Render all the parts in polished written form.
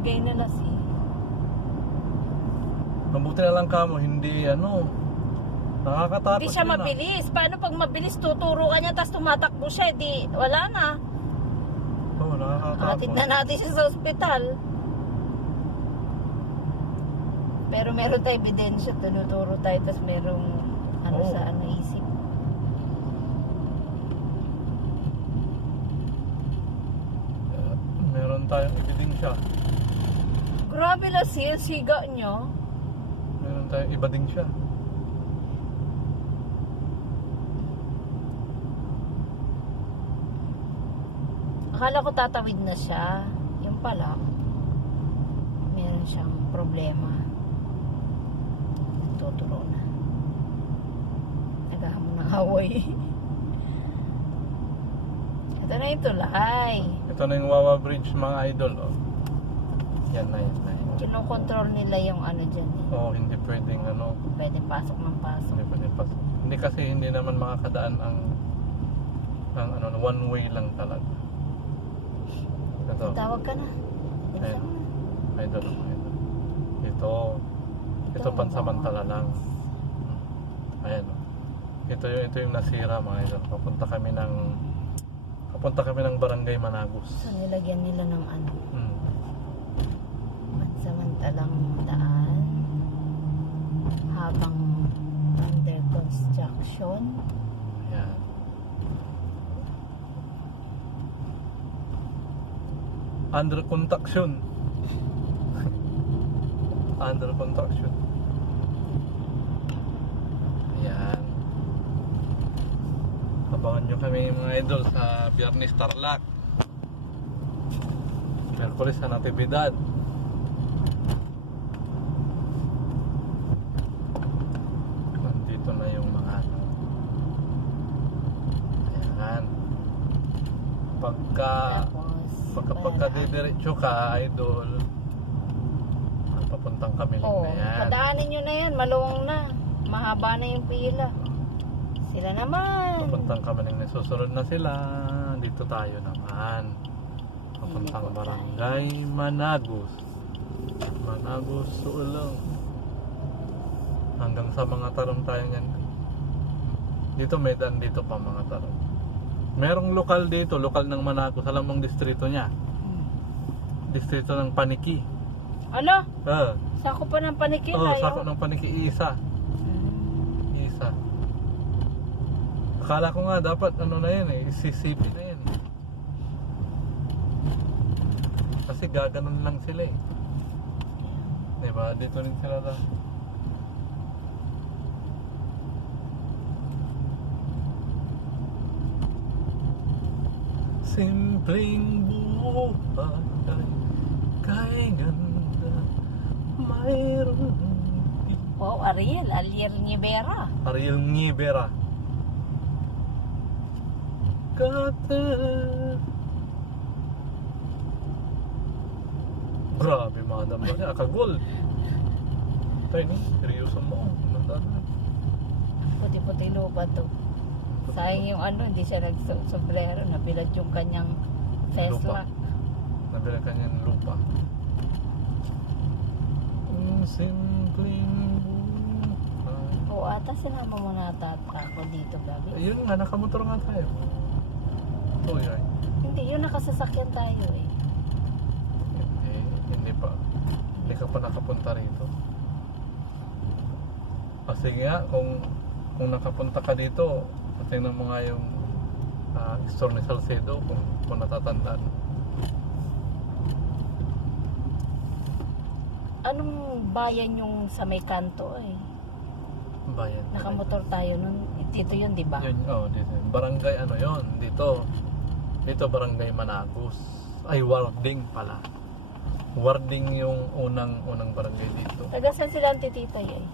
bigay na lasi. Mabuti na lang kamo, hindi nakakatakot. Hindi siya yun, mabilis. Paano pag mabilis tuturo ka niya tapos tumatakbo siya, di wala na. Oo, nakakatakot. Hatid na natin siya sa ospital. Pero meron tayo ebidensya, tinuturo tayo tapos merong Oo. sa isip. Meron tayong ebidensya. Grabe na siga niyo. Meron tayong iba din siya. Akala ko tatawid na siya. Yung pala, meron siyang problema. Tuturo na. Naghahamon ng away. Ito na yung tulay. Ito na yung Wawa Bridge, mga idol. Oh. Yan na. Kinokontrol nila yung ano dyan eh. Oo, hindi pwedeng Pwede pasok ng pasok. Hindi pwedeng pasok. Hindi kasi hindi naman makakadaan ang one way lang talaga. Ito. Tawag ka na. Ayan. Idol. Ito pansamantala lang. Ayan. Ito yung nasira, mga idol. Papunta kami ng Barangay Managos. So nilagyan nila ng ano, Hmm. pansamantalang daan habang under construction. Ayan. Under construction. Under construction. Ayan. Abangan nyo kami mga idol sa Biyernes Tarlac. Merkulis sa Natividad. Nandito na yung mga ayan. Pagka didiretso ka, idol, papuntang kami Oh, na yan. padaanin nyo na yan, maluwang na. Mahaba na yung pila. Sila naman. Papuntang kami ng susunod na sila. Dito tayo naman. Papuntang Dito Barangay Managos. Managos, Suulong. Hanggang sa mga tarong tayo yan. Dito may daan dito pa mga tarong. Merong lokal dito, lokal ng Managos. Alam mong distrito niya? Distrito ng Paniki. Ano? Ah. Sako pa ng paniki Oo, tayo. sako ng Paniki, isa. Akala ko nga dapat na yan CCP na yan. Kasi gaganon lang sila eh. Diba? Dito rin sila lang. Simpleng buhay kay ganda mayroon. Wow, Ariel Nivera. Ariel Nivera. Kata. Grabe madam ba niya, akagol. Tayo ni, seryoso mo. Puti-puti lupa to. Sayang yung ano, hindi siya nagsobrero. Nabilad yung kanyang Tesla. Nabila kanyang lupa. Simpleng buhay. Oo, ata sinama mo na ako dito, gabi. Ayun nga, nakamotor nga tayo. Ito yun. Hindi, yun nakasasakyan tayo eh. Hindi pa. Hindi ka pa nakapunta rito. Kasi nga, kung nakapunta ka dito, tingnan mo nga yung store ni Salcedo kung natatandaan. Anong bayan yung sa may kanto eh? Bayan. Nakamotor tayo nun. Dito yun, di ba? Yun, dito. Barangay yun? Dito Barangay Managos. Ay, Warding pala. Warding yung unang barangay dito. Taga saan sila ang tititay eh?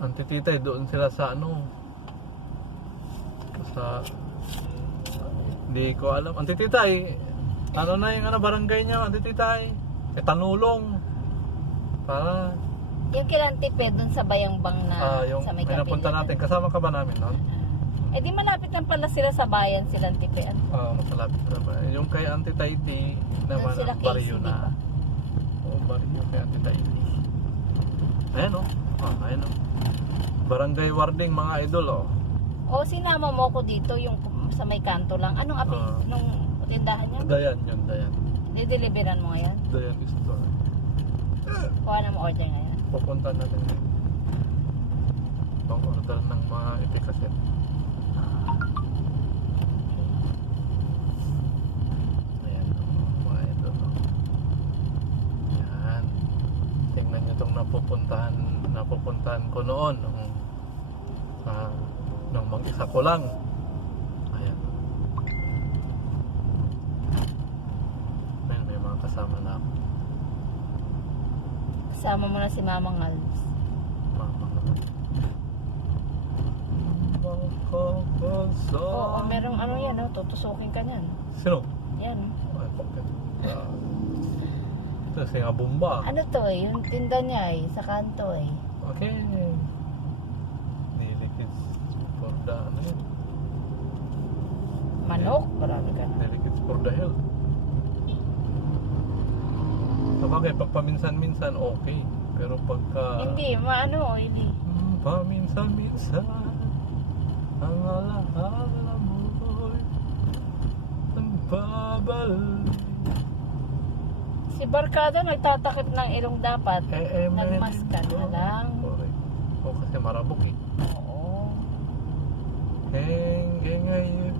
Ang tititay, doon sila sa hindi ko alam. Ang tititay, na yung barangay niya, ang tititay. Tanulong. Yung Kilantiped dun sa Bayangbang na yung sa may may napunta kapilya. natin. Kasama ka ba namin noon? Eh di malapit lang pala sila sa bayan, Silantiped. Oo, masalapit na ba? Yung kay Auntie Taiti naman, Doon sila ang baryo Casey, na. diba? Oo, Chinese. Ayan o. Ayan o. Barangay Warding mga idol o. O, sinama mo ko dito yung sa may kanto lang. Anong nung tindahan niya? Dayan yun, Dayan. Dideliveran mo ngayon? Dayan store. Kuha na mo order ngayon. Pupunta natin din. Pang-order ng mga ipikasin. Ayan mga idol o. Ayan. Tingnan nyo itong napupuntahan ko noon nung mag-isa ko lang. Ayan. May mga kasama na ako. Kasama mo na si Mamang Alves. Oo, merong ano yan, oh, tutusukin ka niyan. Sino? Yan. Ay, bakit? Ito kasi nga bomba. Ano to eh, yung tinda niya eh, sa kanto eh. Okay. Delicate for the ano yun? Manok, marami ka. Delicate for the health. Sabagay, pag paminsan-minsan, okay. Pero pagka... Hindi, maano, oily. Paminsan-minsan, ang alaala mo'y nagbabalik. Si Barkada nagtatakip ng ilong dapat. Meron Nagmaska na lang. Correct. O kasi marabok eh. Oo. Hanggang ngayon,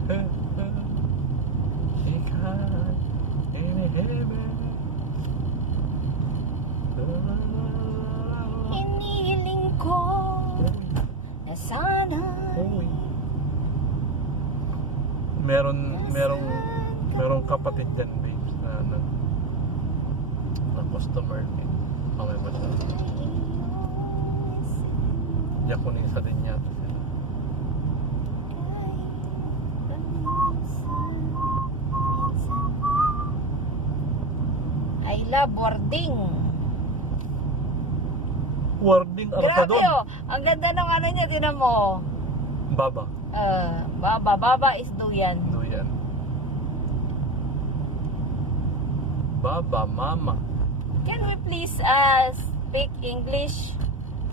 ika'y inihibig. Hinihiling ko na sana Uy. Merong kapatid dyan, babes, na customer din. Okay ba siya? Japanese din yata sila. I love boarding. Warding Grabe Arcadon. oh, ang ganda ng ano niya, tinan mo. Baba. Baba is duyan. Duyan. Baba, mama. Can we please speak English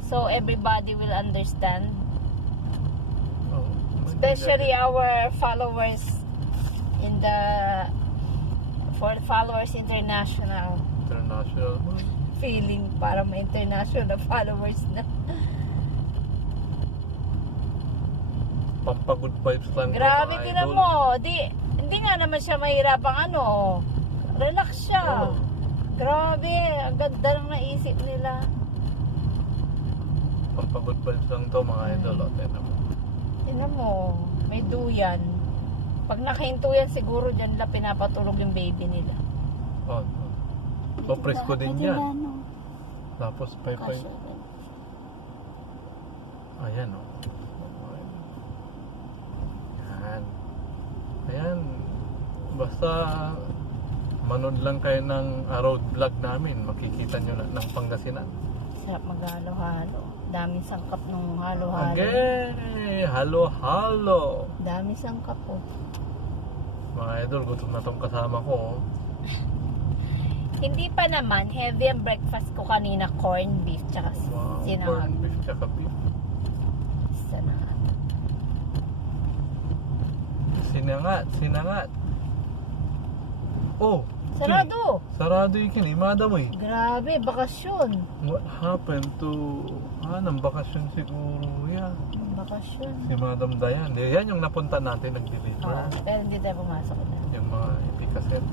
so everybody will understand? Oh, Especially our followers in the for followers international. International. Feeling para may international followers na. Pampagood vibes lang. Grabe, mga tinan idol. mo. Hindi nga naman siya mahirapang ano. Relax siya. Oo. Grabe, ang ganda ng naisip nila. Pampagood vibes lang to mga idol. O, tignan mo. Tinan mo, may duyan. Pag nakahinto yan, siguro dyan nila pinapatulog yung baby nila. Oh, so presko din yan. Tapos pay. Ayan o. Ayan. Ayan. Basta manood lang kayo ng road vlog namin. Makikita nyo na ng Pangasinan. Sarap maghalo-halo. Daming sangkap nung halo-halo. Okay. Halo-halo. Daming sangkap po. Mga idol, gutom na tong kasama ko. Hindi pa naman, heavy ang breakfast ko kanina, corned beef, tsaka Wow. sinangag. Corned beef tsaka beef. Sinangat. Oh. Sarado! Sarado yung kinimada mo eh. Grabe, bakasyon. What happened to... ng bakasyon siguro yan. Bakasyon. Si Madam Dayan. Yan yung napunta natin, nag-deliver. Oo, pero hindi tayo pumasok na. Yung mga ipikaset.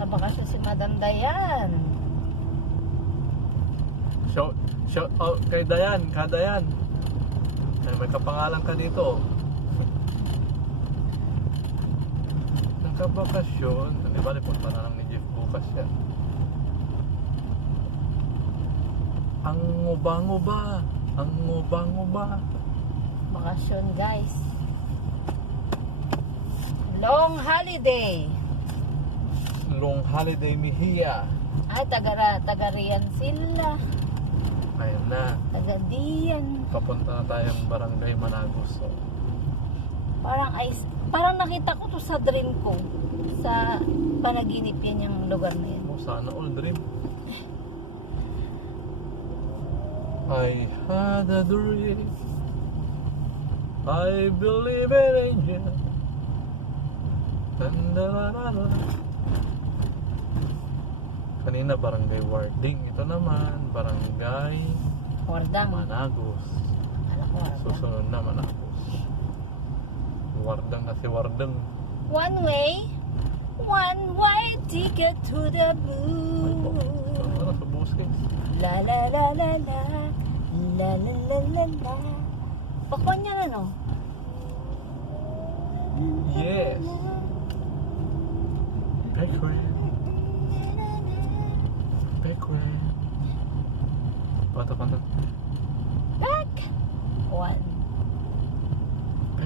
Kabakasyon si Madam Dayan. Shout out kay Dayan, Kadayan. Ay, may kapangalan ka dito. Nagkabakasyon. Di ba, punta na lang ni Jeff bukas yan. Ang nguba-nguba. Bakasyon, guys. Long holiday. Long holiday mihiya. Ay, taga-riyan sila. Ayun na. Taga-diyan. Papunta na tayong Barangay Managos. So, Parang Parang nakita ko to sa dream ko. Sa panaginip yan yung lugar na yan. Oh, sana all dream. I had a dream. I believe in angel. Kanina barangay Warding. Ito naman barangay Wardang. Managos. Alam ko Wardang. Susunod na Managos. Wardang na si Wardang. One way ticket to the moon. Ano sa buskis? La la la la la. La la la la la. Pakwan niya na, no? Yes. Background. Background. Pato ka na. Back! One.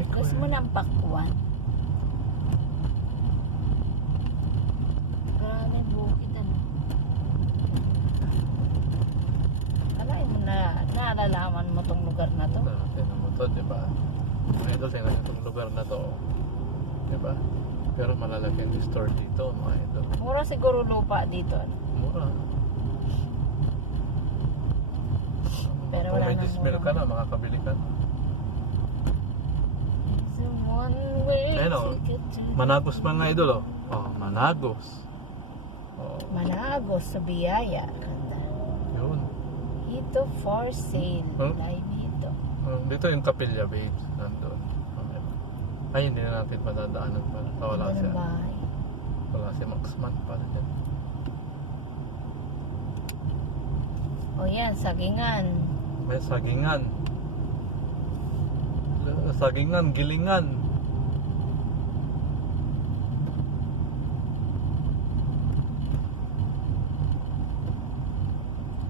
Gusto mo Background. ng pakwan. Grabe bukid, ano? Alain mo na, naalalaman mo tong lugar na to? Tingnan mo to, di ba? Mga idol, tingnan itong lugar na to. Di ba? Pero malalaki ang store dito, mga idol. Mura siguro lupa dito, ano? Mura. Pero Kung wala may nang dismil mura. ka na, makakabili ka na. It's a one way Ayun, oh. ticket to the Managos mga idol, oh. Oh, Managos. Oh, Managos sa Biyaya. Ganda. yun. Ito for sale. Huh? Live dito. Dito yung kapilya, babes. Nandun. Okay. Ay, hindi na natin madadaanan pala. Wala Ganda siya. ng bahay. Wala si Maxman pala dyan. O yan, sagingan. May sagingan. Sagingan, gilingan.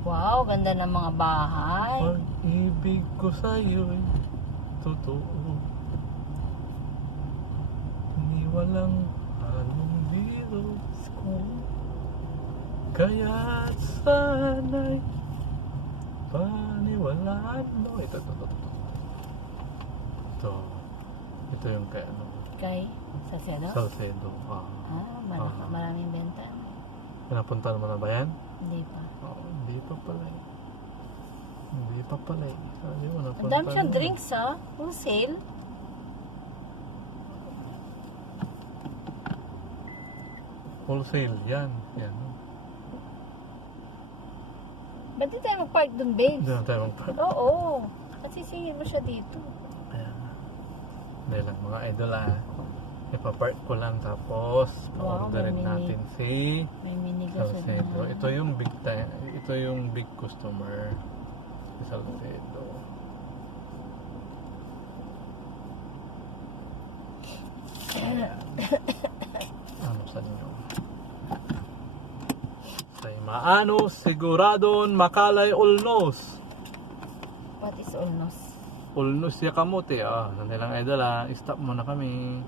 Wow, ganda ng mga bahay. Pag-ibig ko sa'yo'y totoo. Ni walang halong biro. School. Kaya't sana'y paniwalaan mo. Ito. Ito yung kay ano. Kay Salcedo? Salcedo. Maraming benta. Pinapunta mo na ba yan? Hindi pa. Hindi pa pala eh. Hindi pa pala eh. Sabi mo, Ang napunta dami siyang na. drinks, ha? Full sale. Wholesale yan. Yan. Ba't di tayo mag-park dun, babes? Hindi na tayo magpa- Oo. Kasi singin mo siya dito. Ayan. Hindi lang mga idol ah. Ipapark ko lang tapos Wow, pa-orderin may natin si May minigasol Salcedo. na. Ito yung big time. Ito yung big customer. Si Salcedo. Ano sa inyo? Say maano siguradon makalay ulnos. What is Ulnos? Ulnos ya kamote. Ah, sandali lang idol ah. Stop muna kami.